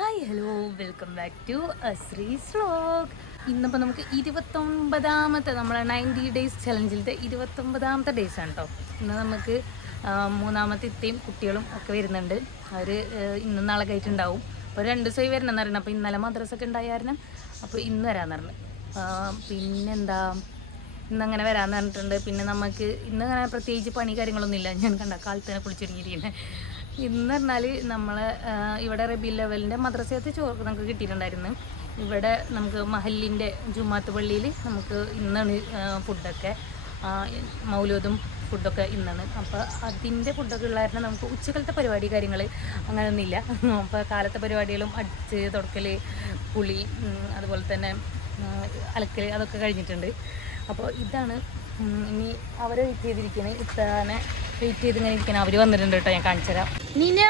Hi hello welcome back to Ashree's vlog. ഇന്നിപ്പോൾ നമുക്ക് 29ാമത്തെ നമ്മളെ 90 ഡേയ്സ് ചലഞ്ചിലത്തെ 29ാമത്തെ ഡേയ്സ് ആണ് കേട്ടോ. ഇന്ന് നമുക്ക് മൂന്നാമത്തെ ഇത്തയും കുട്ടികളും ഒക്കെ വരുന്നുണ്ട്. അവർ ഇന്നും നാളെ കഴിഞ്ഞിട്ടുണ്ടാവും. അപ്പോൾ 2 ദിവസമായി വരണമെന്ന് പറയുന്നത്. അപ്പോൾ ഇന്നലെ മദ്രസൊക്കെ ഉണ്ടായിരുന്നു, അപ്പോൾ ഇന്ന് വരാമെന്ന് പറഞ്ഞു. പിന്നെന്താ, ഇന്നങ്ങനെ വരാമെന്ന് പറഞ്ഞിട്ടുണ്ട്. പിന്നെ നമുക്ക് ഇന്ന് അങ്ങനെ പ്രത്യേകിച്ച് പണി കാര്യങ്ങളൊന്നും ഇല്ല. ഞാൻ കണ്ട കാലത്തന്നെ കുളിച്ചൊരുങ്ങിയിരിക്കുന്നത്. ഇന്ന് പറഞ്ഞാൽ നമ്മൾ ഇവിടെ റബീ ലെവലിൻ്റെ മദ്രസയത്ത് ചോറ് നമുക്ക് കിട്ടിയിട്ടുണ്ടായിരുന്നു. ഇവിടെ നമുക്ക് മഹല്ലിൻ്റെ ജുമാത്ത് പള്ളിയിൽ നമുക്ക് ഇന്നാണ് ഫുഡൊക്കെ, മൗലൂദും ഫുഡൊക്കെ ഇന്നാണ്. അപ്പോൾ അതിൻ്റെ ഫുഡൊക്കെ ഉള്ളായിരുന്നു. നമുക്ക് ഉച്ചക്കലത്തെ പരിപാടി കാര്യങ്ങൾ അങ്ങനെയൊന്നുമില്ല. അപ്പോൾ കാലത്തെ പരിപാടികളും അടിച്ച് തുടക്കൽ, പുളി, അതുപോലെ തന്നെ അലക്കൽ അതൊക്കെ കഴിഞ്ഞിട്ടുണ്ട്. അപ്പോൾ ഇതാണ് ഇനി അവരെ വെയിറ്റ് ചെയ്തിരിക്കണേ. ഇത്താനെ വെയിറ്റ് ചെയ്ത് ഇങ്ങനെ ഇരിക്കണം. അവർ വന്നിട്ടുണ്ട് കേട്ടോ, ഞാൻ കാണിച്ചു തരാം. നീന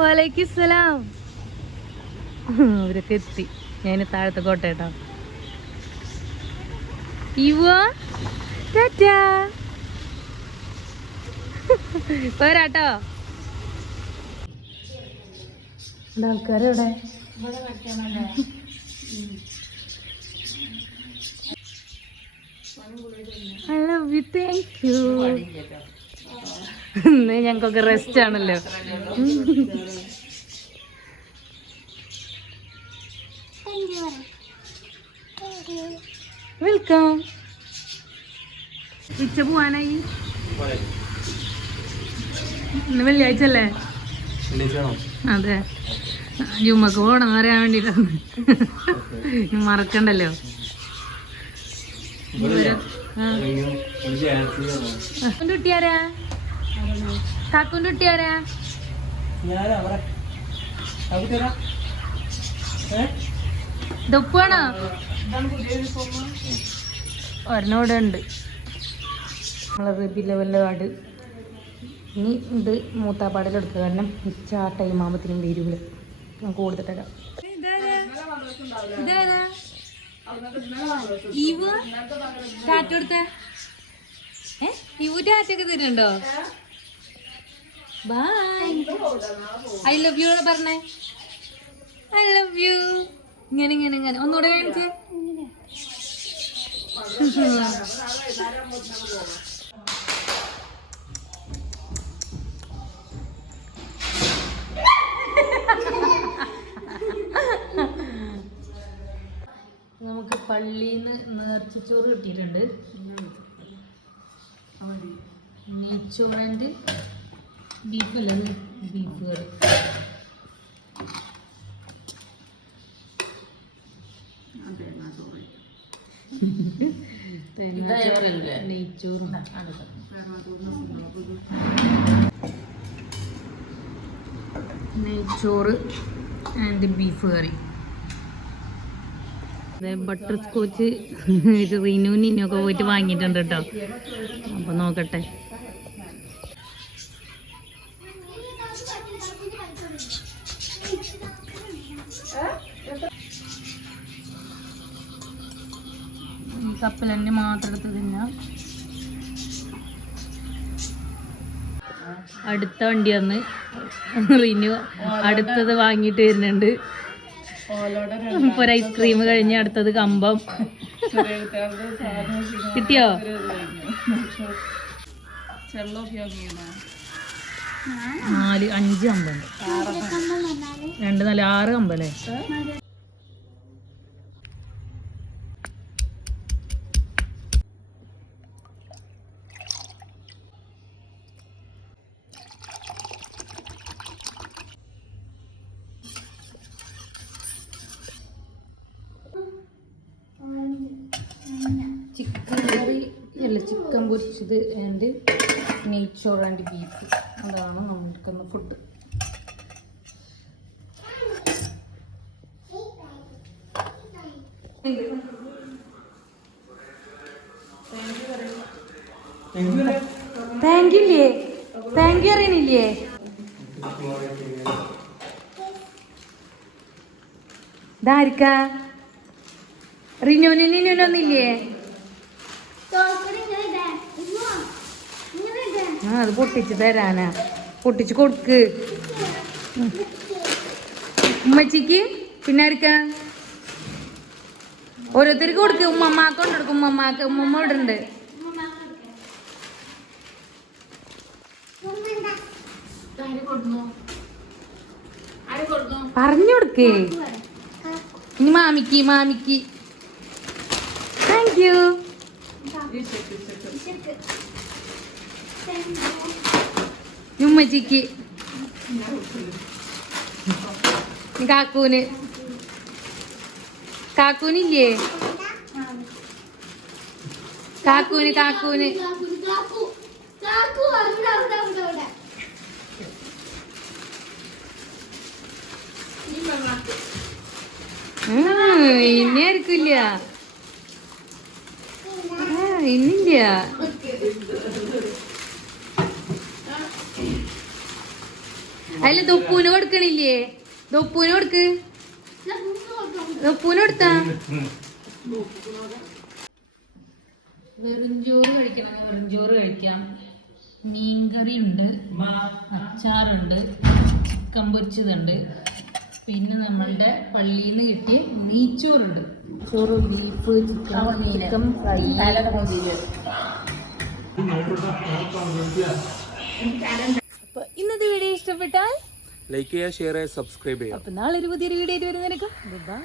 വലൈക്കും സലാം. അവരൊക്കെ എത്തി. ഞാൻ താഴത്തെ കോട്ട കേട്ടോ. പോരാട്ടോ. ആൾക്കാരെവിടെ? I love you, thank you. ഇന്ന് ഞങ്ങൾക്കൊക്കെ റെസ്റ്റ് ആണല്ലോ. വെൽക്കം. ഉച്ച പോവാനായി. ഇന്ന് വെള്ളിയാഴ്ച അല്ലേ? അതെ, ജുമ്മക്ക് പോകണം അറിയാൻ വേണ്ടിയിട്ടാണ്. മറക്കണ്ടല്ലോ. കുട്ടിയാരാ? കാക്കുൻ്റെ കുട്ടിയാരാ? ദപ്പാണോ? ഒരെണ്ണോടെ ഉണ്ട്. നമ്മളെ റബി ലെവലിൻ്റെ കാർഡ് ഇനി ഇത് മൂത്താപ്പാടിലെടുക്കുക. കാരണം മിച്ച ആ ടൈം ആകുമ്പോഴത്തേനും വരൂല. നമുക്ക് കൊടുത്തിട്ടേക്കാം. ഇതേതാ ഇവ് ടാറ്റ കൊടുത്ത? ഇവ് ടാറ്റൊക്കെ തരുന്നുണ്ടോ? ബൈ. ഐ ലവ് യു പറഞ്ഞേ. I love you. ഇങ്ങനെ ഇങ്ങനെ ഇങ്ങനെ ഒന്നുകൂടെ കാണിച്ചേ. നമുക്ക് പള്ളിയിൽ നിന്ന് നേർച്ചച്ചോറ് കിട്ടിയിട്ടുണ്ട്. നെയ്ച്ചോറ് ആൻഡ് ബീഫ് അല്ലേ? Beef curry. നെയ്ച്ചോറും നെയ്ച്ചോറ് and beef curry. Butterscotch റീനൂനിനൊക്കെ പോയിട്ട് വാങ്ങിയിട്ടുണ്ട് കേട്ടോ. അപ്പൊ നോക്കട്ടെ. ഈ കപ്പിൽ തന്നെ മാത്രം എടുത്ത് തിന്നാം. അടുത്ത വണ്ടി വന്ന് റിനു അടുത്തത് വാങ്ങിയിട്ട് വരുന്നുണ്ട്. ഇപ്പൊ ഒരു ഐസ്ക്രീം കഴിഞ്ഞ് അടുത്തത് കമ്പം. കിട്ടിയോ? 4 5 കമ്പുണ്ട്. 2 4 6 കമ്പല്ലേ? ചിക്കൻ കറി അല്ല, ചിക്കൻ പൊരിച്ചത് ആൻഡ് നെയ്ച്ചോറ് ആൻഡ് ബീഫ്. അതാണ് നമ്മൾക്കുന്ന ഫുഡ്. താങ്ക് യു ഇല്ലേ? താങ്ക് യു അറിയണില്ലേ? ഇതായിരിക്കാ? റിനോനൊന്നില്ലേ? ആ അത് പൊട്ടിച്ച് തരാനാ, പൊട്ടിച്ച് കൊടുക്ക് ഉമ്മച്ചിക്ക്. പിന്നെ ആർക്കാ? ഓരോരുത്തർക്ക് കൊടുക്ക്. ഉമ്മമാക്ക് കൊണ്ടെടുക്കും. ഉമ്മമാക്ക് ഉമ്മമ്മ ഇവിടെ ഉണ്ട്. പറഞ്ഞു കൊടുക്കേ. ഇനി മാമിക്ക്. മാമിക്ക് താങ്ക് യു. ഉമ്മച്ചിക്ക്. കാക്കൂന്. കാക്കൂനില്ലേ? കാക്കൂന്. കാക്കൂന് ഇനി ആയിരിക്കില്ല. ഇന്നില്ല. അതില് ദൊപ്പൂന് കൊടുക്കണില്ലേ? ദൊപ്പൂന് കൊടുക്ക്. ദൊപ്പൂന് കൊടുത്താ. വെറുംചോറ് കഴിക്കണം. വെറുംചോറ് കഴിക്കാം. മീൻകറി ഉണ്ട്, അച്ചാറുണ്ട്, ചിക്കൻ പൊരിച്ചതുണ്ട്, പിന്നെ നമ്മളുടെ പള്ളിയിൽ നിന്ന് കിട്ടിയ നെയ്ച്ചോറുണ്ട്. ചോറ്, ബീഫ്, ചിക്കൻ ഫ്രൈ. അപ്പൊ ഇന്നത്തെ വീഡിയോ ഇഷ്ടപ്പെട്ടാൽ ലൈക്ക് ചെയ്യുക, ഷെയർ ചെയ്യുക, സബ്സ്ക്രൈബ് ചെയ്യുക. അപ്പൊ നാളെ ഒരു പുതിയൊരു വീഡിയോ ആയിട്ട് വരുന്നതിനൊക്കെ ബൈ.